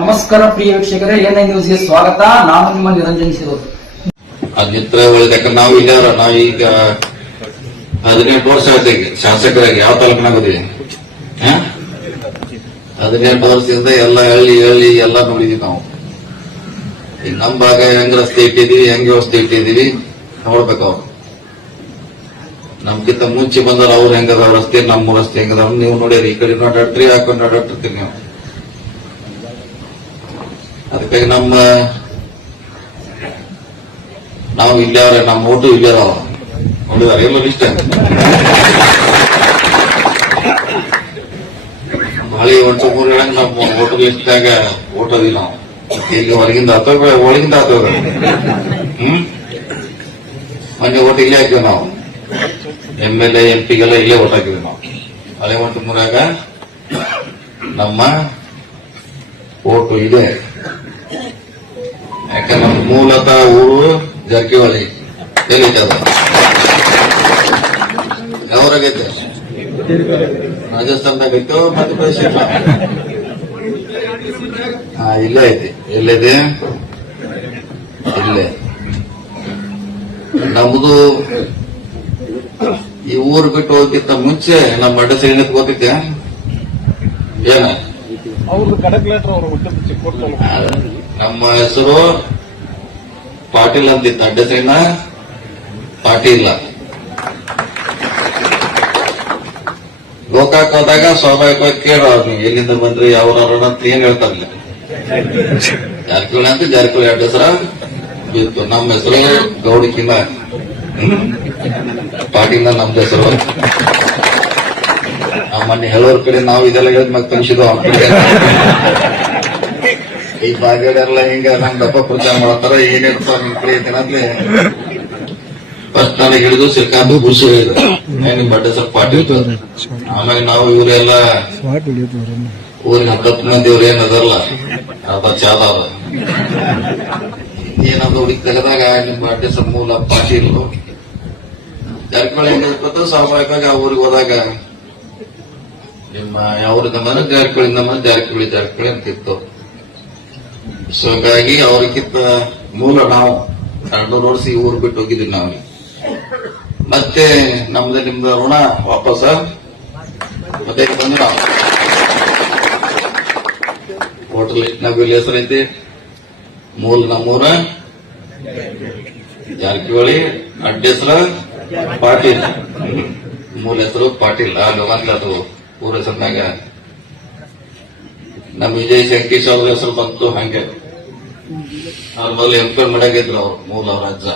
ನಮಸ್ಕಾರ ಪ್ರಿಯ ವೀಕ್ಷಕರೇ, ಎನ್ಐ ನ್ಯೂಸ್ಗೆ ಸ್ವಾಗತ. ನಾನು ನಿಮ್ಮ ನಿರಂಜನ್ ಸಿರೋದು. ಅದಿತ್ರ ಯಾಕಂದ್ರೆ ನಾವು ಇದ್ದಾರ ನಾವೀಗ 18 ವರ್ಷ ಆಯ್ತು ಶಾಸಕರಾಗಿ. ಯಾವ ತಾಲೂಕಿನಾಗ ಹೋದ್ವಿ? 18 ವರ್ಷದಿಂದ ಎಲ್ಲ ಹಳ್ಳಿ ಎಲ್ಲ ನೋಡಿದೀವಿ ನಾವು. ಈಗ ನಮ್ಮ ಭಾಗ ಹೆಂಗ್ ರಸ್ತೆ ಇಟ್ಟಿದೀವಿ, ಹೆಂಗ್ ವ್ಯವಸ್ಥೆ ಇಟ್ಟಿದೀವಿ ನೋಡ್ಬೇಕು. ಅವ್ರು ನಮ್ಗಿಂತ ಮುಂಚೆ ಬಂದಾರ, ಅವ್ರು ಹೆಂಗದ ರಸ್ತೆ, ನಮ್ಮ ರಸ್ತೆ ಹೆಂಗದ ನೀವು ನೋಡ್ಯಾರ. ಈ ಕಡೆ ಅಡ್ಡಾಡ್ರಿ ಹಾಕೊಂಡು ಅಡ್ಡಾಡ್ತಿರ್ತೀವಿ ನೀವು. ಅದಕ್ಕಾಗಿ ನಾವು ಇಲ್ಲಾರ, ನಮ್ಮ ಓಟು ಇಲ್ಲಾರ ನೋಡಿದಾರ ಎಲ್ಲ ಇಷ್ಟ. ಹಳಿ 1-3 ಹೇಳಂಗ್ ನಮ್ಮ ಓಟು ಲಿಸ್ಟ್ನಾಗ ಓಟೋದಿಲ್ಲ ನಾವು. ಇಲ್ಲಿ ಹೊರಗಿಂದ ಒಳಗಿಂದ ಆತೋಗ. ಮೊನ್ನೆ ಓಟ್ ಇಲ್ಲೇ ಹಾಕಿವಿ ನಾವು. MLA MP ಗೆಲ್ಲ ಇಲ್ಲೇ ಓಟ್ ಹಾಕಿವಿ ನಾವು. ಹಳೆ 1-3 ನಮ್ಮ ಓಟು ಇದೆ. ಯಾಕಂದ್ರೆ ನಮ್ಮ ಮೂಲತಃ ಊರು ಜಾರಕಿಹೊಳಿ. ಎಲ್ಲಿದೆ ಅದು? ಯಾವ್ರಾಗೈತೆ? ರಾಜಸ್ಥಾನದಾಗ ಐತೋ ಮಧ್ಯಪ್ರದೇಶ? ಇಲ್ಲೇ ಐತಿ. ಎಲ್ಲಿದೆ? ಇಲ್ಲೇ. ನಮ್ದು ಈ ಊರು ಬಿಟ್ಟು ಹೋಗಿಂತ ಮುಂಚೆ ನಮ್ಮ ಅಡ್ಡ ಸೈನ್ಯಕ್ಕೆ ಗೊತ್ತಿದ್ದೆ ಏನ? ನಮ್ಮ ಹೆಸರು ಪಾಟೀಲ್ ಅಂತಿತ್ತು. ಅಡ್ಡ ಸೈನ್ಯ ಪಾಟೀಲ್. ಗೋಕಾಕ್ ಹೋದಾಗ ಸ್ವಾಭಾವಿಕವಾಗಿ ಕೇಳೋರು, ನೀವು ಎಲ್ಲಿಂದ ಬಂದ್ರಿ, ಯಾವ್ರ ಅಂತ ಏನ್ ಹೇಳ್ತಾರಿಲ್ಲ. ಜಾರಕಿಹೊಳಿ ಅಂತ ಜಾರಕಿಹೊಳಿ ಅಡ್ಡ ಹೆಸರ ಬಿತ್ತು. ನಮ್ಮ ಹೆಸರು ಗೌಡಿಕಿನ ಪಾಟೀಲ್ ನಮ್ದು ಹೆಸರು. ಮೊನ್ನೆ ಹೇಳೋರ್ ಕಡೆ ನಾವು ಇದೆಲ್ಲ ಹೇಳಿದ್ ಮತ್ತೆ ಕಲಿಸಿದ್ವು. ಈ ಬಾಗೇಡೆಲ್ಲ ಹಿಂಗ ನಮ್ ದಪ್ಪ ಪ್ರಚಾರ ಮಾಡ್ತಾರ. ಏನಿರ್ತಾವ ನಿಮ್ ಕಡೆ ಐತೇನಂದ್ಲೆ ಫಸ್ಟ್ ನನಗೆ ಹಿಡಿದು ಶ್ರೀಕಾಂತ್ ಖುಷಿ ಹೇಳಿದ್ರು, ನಿಮ್ ಬಡ್ಡೆ ಸ್ವಲ್ಪ ಪಾಟೀಲ್. ಆಮೇಲೆ ನಾವು ಇವರೆಲ್ಲ ಊರಿನ 10 ಮಂದಿ ಇವ್ರು ಏನ್ ಅದರಲ್ಲ ಅರ್ಧ ಚಾದ ಅದ ಏನದು ಹುಡುಕಿ ತೆಗೆದಾಗ ನಿಮ್ ಬಡ್ಡೆ ಸ್ವಲ್ಪ ಮೂಲ ಪಾಟೀಲ್. ಜಾರಕಿಹೊಳಿ ಹೆಂಗಿರ್ಬೇಕು ಸ್ವಾಭಾವಿಕವಾಗಿ ಆ ಊರಿಗೆ ಹೋದಾಗ ನಿಮ್ಮ ಯಾವ್ರಿಂದ ಬಂದ್ರೆ ಜಾರಕಿಹೊಳಿ ಅಂತಿತ್ತು. ಸೊ ಹಾಗಾಗಿ ಅವ್ರಿಗಿಂತ ಮೂಲ ನಾವು 200 ವರ್ಷ ಈ ಊರು ಬಿಟ್ಟು ಹೋಗಿದ್ವಿ ನಾವು. ಮತ್ತೆ ನಮ್ದು ನಿಮ್ದು ಋಣ ವಾಪಸ್ ಮತ್ತೆ ಬಂದು ನಾವು ಹೋಟೆಲ್ ಲಿಸ್ಟ್ನಾಗ ಇಲ್ಲಿ ಹೆಸರೈತಿ. ಮೂಲ ನಮ್ಮೂರ ಜಾರಕಿಹೊಳಿ, ಅಡ್ಡ ಹೆಸರು ಪಾಟೀಲ್, ಮೂಲ ಹೆಸರು ಪಾಟೀಲ್. ಅದು ಊರ ಹೆಸರಿನಾಗ ನಮ್ಮ ವಿಜಯ್ ಶಂಕೇಶ್ ಅವ್ರ ಹೆಸರು ಬಂತು. ಹಂಗೆ ಅವ್ರ ಮೊದಲು MP ಮಾಡಾಗಿದ್ರು ಅವ್ರು ಮೂಲ ಅವ್ರ ಅಜ್ಜ.